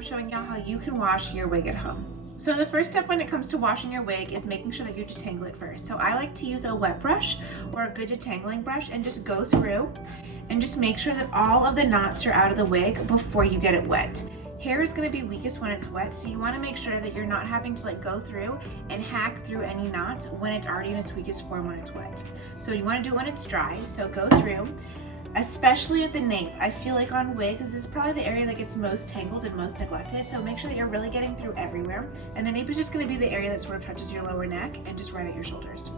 I'm showing y'all how you can wash your wig at home. So the first step when it comes to washing your wig is making sure that you detangle it first. So I like to use a wet brush or a good detangling brush and just go through and just make sure that all of the knots are out of the wig before you get it wet. Hair is going to be weakest when it's wet, so you want to make sure that you're not having to go through and hack through any knots when it's already in its weakest form when it's wet. So you want to do it when it's dry, so go through, especially at the nape. I feel like on wigs, this is probably the area that gets most tangled and most neglected, so make sure that you're really getting through everywhere. And the nape is just going to be the area that sort of touches your lower neck and just right at your shoulders.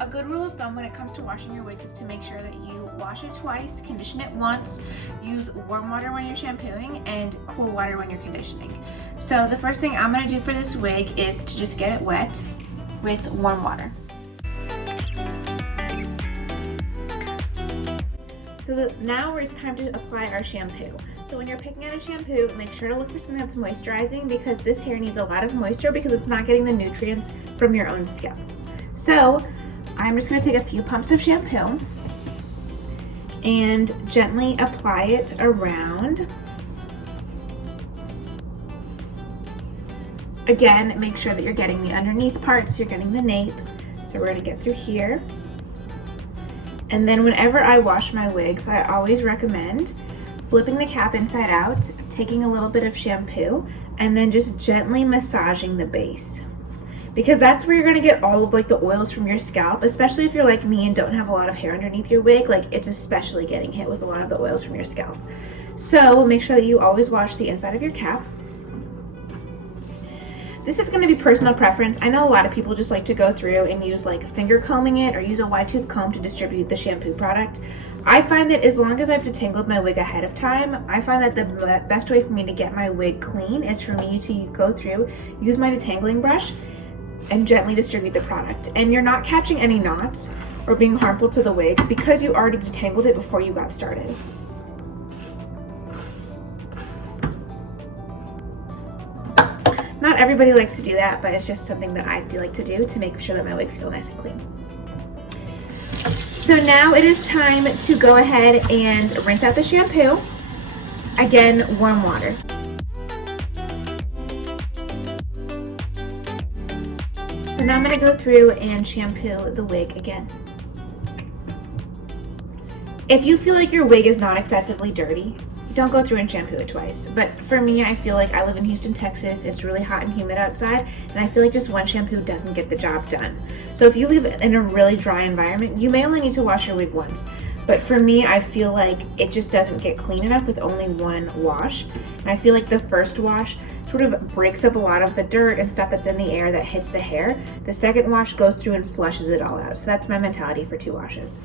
A good rule of thumb when it comes to washing your wigs is to make sure that you wash it twice, condition it once, use warm water when you're shampooing, and cool water when you're conditioning. So the first thing I'm going to do for this wig is to just get it wet with warm water. So now it's time to apply our shampoo. So when you're picking out a shampoo, make sure to look for something that's moisturizing because this hair needs a lot of moisture because it's not getting the nutrients from your own scalp. So I'm just going to take a few pumps of shampoo and gently apply it around. Again, make sure that you're getting the underneath parts, you're getting the nape. So we're going to get through here. And then whenever I wash my wigs, I always recommend flipping the cap inside out, taking a little bit of shampoo, and then just gently massaging the base. Because that's where you're going to get all of the oils from your scalp, especially if you're like me and don't have a lot of hair underneath your wig. It's especially getting hit with a lot of the oils from your scalp. So make sure that you always wash the inside of your cap. This is going to be personal preference. I know a lot of people just like to go through and use finger combing it or use a wide tooth comb to distribute the shampoo product. I find that as long as I've detangled my wig ahead of time, I find that the best way for me to get my wig clean is for me to go through, use my detangling brush, and gently distribute the product. And you're not catching any knots or being harmful to the wig because you already detangled it before you got started. Not everybody likes to do that, but it's just something that I do like to do to make sure that my wigs feel nice and clean. So now it is time to go ahead and rinse out the shampoo. Again, warm water. So now I'm going to go through and shampoo the wig again. If you feel like your wig is not excessively dirty, don't go through and shampoo it twice. But for me, I feel like I live in Houston, Texas. It's really hot and humid outside, and I feel like just one shampoo doesn't get the job done. So if you live in a really dry environment, you may only need to wash your wig once. But for me, I feel like it just doesn't get clean enough with only one wash. And I feel like the first wash sort of breaks up a lot of the dirt and stuff that's in the air that hits the hair. The second wash goes through and flushes it all out. So that's my mentality for 2 washes.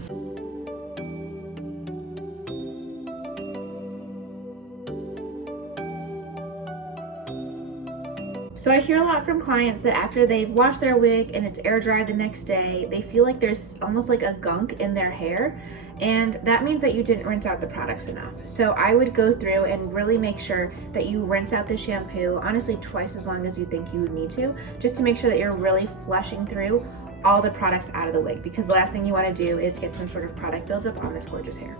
So I hear a lot from clients that after they've washed their wig and it's air dried the next day, they feel like there's almost like a gunk in their hair, and that means that you didn't rinse out the products enough. So I would go through and really make sure that you rinse out the shampoo, honestly twice as long as you think you would need to, just to make sure that you're really flushing through all the products out of the wig, because the last thing you want to do is get some sort of product buildup on this gorgeous hair.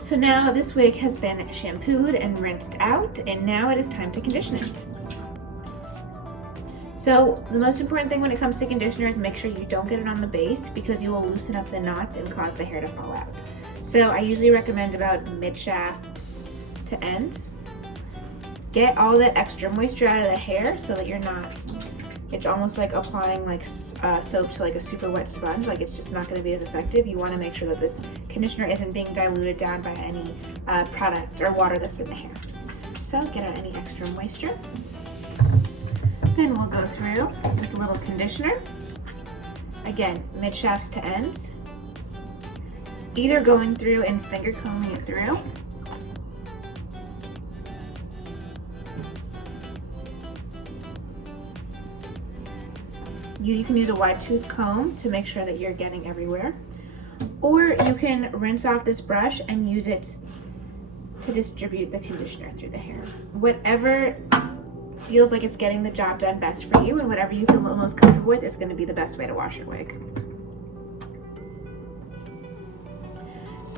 So now this wig has been shampooed and rinsed out, and now it is time to condition it. So the most important thing when it comes to conditioner is make sure you don't get it on the base because you will loosen up the knots and cause the hair to fall out. So I usually recommend about mid-shaft to ends. Get all that extra moisture out of the hair so that you're not, it's almost like applying soap to a super wet sponge. It's just not going to be as effective. You want to make sure that this conditioner isn't being diluted down by any product or water that's in the hair. So get out any extra moisture. Then we'll go through with a little conditioner. Again, mid shafts to ends. Either going through and finger combing it through. You can use a wide tooth comb to make sure that you're getting everywhere. Or you can rinse off this brush and use it to distribute the conditioner through the hair. Whatever feels like it's getting the job done best for you and whatever you feel most comfortable with is going to be the best way to wash your wig.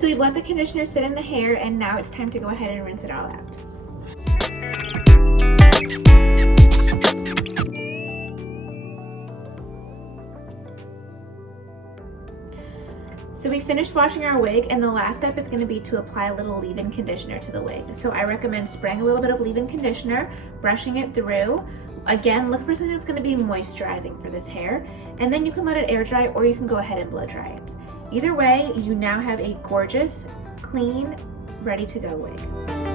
So we've let the conditioner sit in the hair, and now it's time to go ahead and rinse it all out. So we finished washing our wig, and the last step is going to be to apply a little leave-in conditioner to the wig. So I recommend spraying a little bit of leave-in conditioner, brushing it through. Again, look for something that's going to be moisturizing for this hair, and then you can let it air dry or you can go ahead and blow dry it. Either way, you now have a gorgeous, clean, ready to go wig.